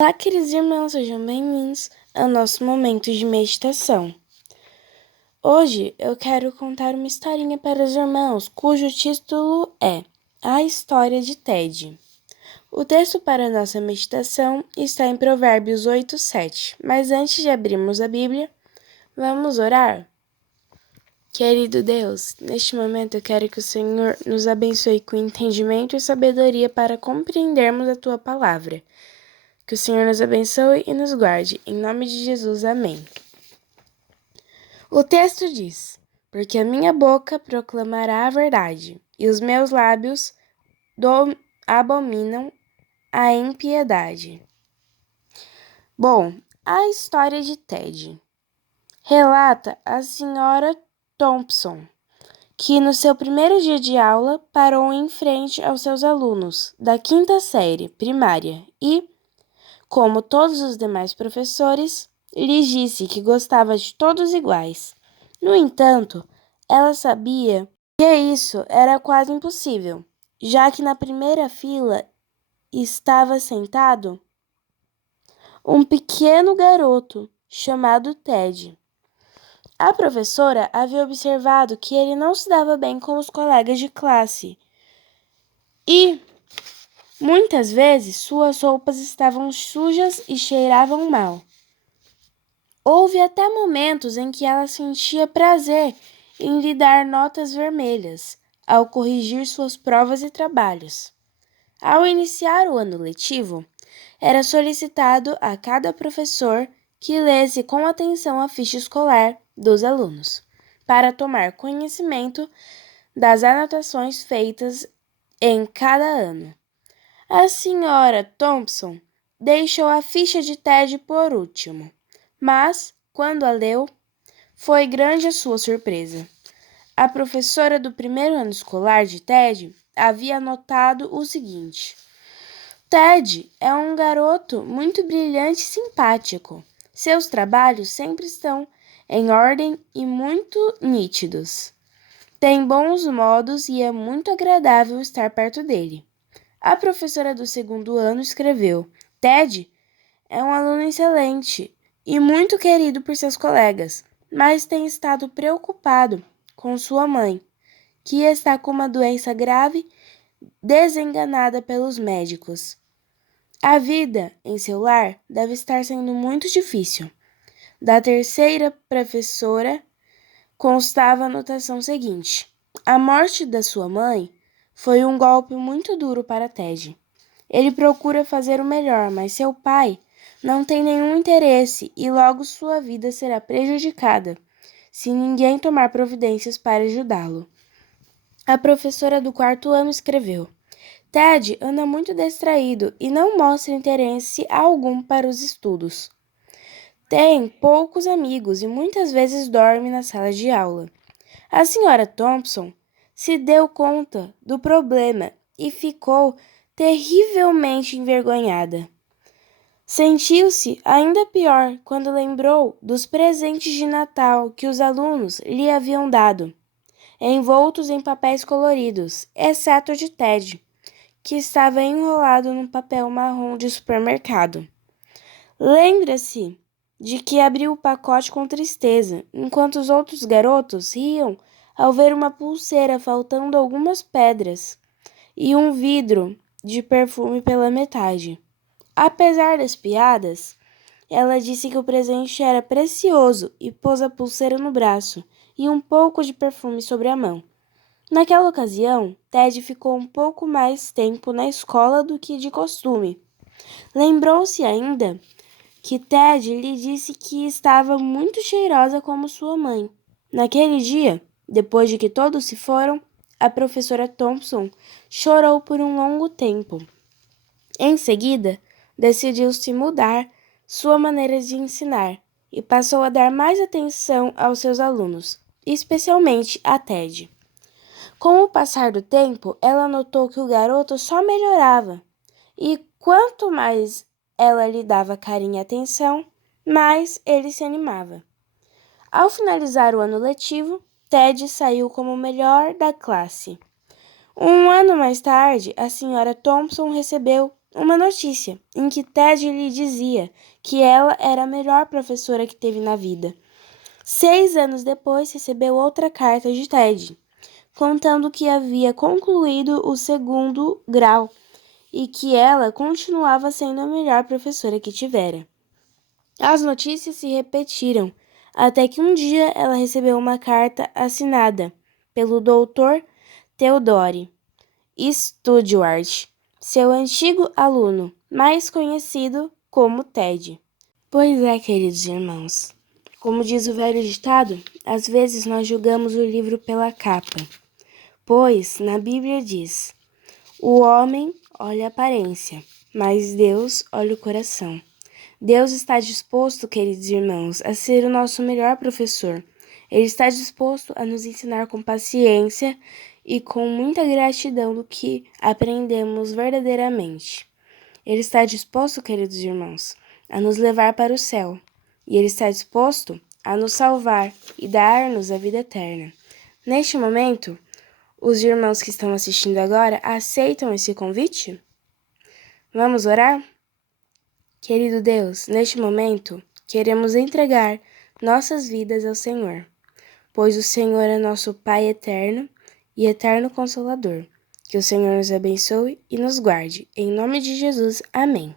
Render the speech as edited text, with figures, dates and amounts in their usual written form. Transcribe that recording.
Olá, queridos irmãos, sejam bem-vindos ao nosso momento de meditação. Hoje eu quero contar uma historinha para os irmãos, cujo título é A História de Ted. O texto para a nossa meditação está em Provérbios 8:7, mas antes de abrirmos a Bíblia, vamos orar? Querido Deus, neste momento eu quero que o Senhor nos abençoe com entendimento e sabedoria para compreendermos a Tua Palavra. Que o Senhor nos abençoe e nos guarde. Em nome de Jesus, amém. O texto diz: porque a minha boca proclamará a verdade, e os meus lábios abominam a impiedade. Bom, a história de Ted relata a senhora Thompson, que no seu primeiro dia de aula parou em frente aos seus alunos da quinta série primária e, como todos os demais professores, lhes disse que gostava de todos iguais. No entanto, ela sabia que isso era quase impossível, já que na primeira fila estava sentado um pequeno garoto chamado Ted. A professora havia observado que ele não se dava bem com os colegas de classe e, muitas vezes, suas roupas estavam sujas e cheiravam mal. Houve até momentos em que ela sentia prazer em lhe dar notas vermelhas, ao corrigir suas provas e trabalhos. Ao iniciar o ano letivo, era solicitado a cada professor que lesse com atenção a ficha escolar dos alunos, para tomar conhecimento das anotações feitas em cada ano. A senhora Thompson deixou a ficha de Ted por último, mas, quando a leu, foi grande a sua surpresa. A professora do primeiro ano escolar de Ted havia anotado o seguinte: Ted é um garoto muito brilhante e simpático. Seus trabalhos sempre estão em ordem e muito nítidos. Tem bons modos e é muito agradável estar perto dele. A professora do segundo ano escreveu: Ted é um aluno excelente e muito querido por seus colegas, mas tem estado preocupado com sua mãe, que está com uma doença grave, desenganada pelos médicos. A vida em seu lar deve estar sendo muito difícil. Da terceira professora constava a anotação seguinte: a morte da sua mãe foi um golpe muito duro para Ted. Ele procura fazer o melhor, mas seu pai não tem nenhum interesse e logo sua vida será prejudicada se ninguém tomar providências para ajudá-lo. A professora do quarto ano escreveu: Ted anda muito distraído e não mostra interesse algum para os estudos. Tem poucos amigos e muitas vezes dorme na sala de aula. A senhora Thompson se deu conta do problema e ficou terrivelmente envergonhada. Sentiu-se ainda pior quando lembrou dos presentes de Natal que os alunos lhe haviam dado, envoltos em papéis coloridos, exceto o de Ted, que estava enrolado num papel marrom de supermercado. Lembra-se de que abriu o pacote com tristeza, enquanto os outros garotos riam ao ver uma pulseira faltando algumas pedras e um vidro de perfume pela metade. Apesar das piadas, ela disse que o presente era precioso e pôs a pulseira no braço e um pouco de perfume sobre a mão. Naquela ocasião, Ted ficou um pouco mais tempo na escola do que de costume. Lembrou-se ainda que Ted lhe disse que estava muito cheirosa como sua mãe. Naquele dia, depois de que todos se foram, a professora Thompson chorou por um longo tempo. Em seguida, decidiu-se mudar sua maneira de ensinar e passou a dar mais atenção aos seus alunos, especialmente a Ted. Com o passar do tempo, ela notou que o garoto só melhorava, e quanto mais ela lhe dava carinho e atenção, mais ele se animava. Ao finalizar o ano letivo, Ted saiu como o melhor da classe. Um ano mais tarde, a senhora Thompson recebeu uma notícia em que Ted lhe dizia que ela era a melhor professora que teve na vida. 6 anos depois, recebeu outra carta de Ted, contando que havia concluído o 2º grau e que ela continuava sendo a melhor professora que tivera. As notícias se repetiram, até que um dia ela recebeu uma carta assinada pelo Dr. Theodore Studward, seu antigo aluno, mais conhecido como Ted. Pois é, queridos irmãos, como diz o velho ditado, às vezes nós julgamos o livro pela capa, pois na Bíblia diz: o homem olha a aparência, mas Deus olha o coração. Deus está disposto, queridos irmãos, a ser o nosso melhor professor. Ele está disposto a nos ensinar com paciência e com muita gratidão do que aprendemos verdadeiramente. Ele está disposto, queridos irmãos, a nos levar para o céu. E Ele está disposto a nos salvar e dar-nos a vida eterna. Neste momento, os irmãos que estão assistindo agora aceitam esse convite? Vamos orar? Querido Deus, neste momento, queremos entregar nossas vidas ao Senhor, pois o Senhor é nosso Pai eterno e eterno Consolador. Que o Senhor nos abençoe e nos guarde. Em nome de Jesus, amém.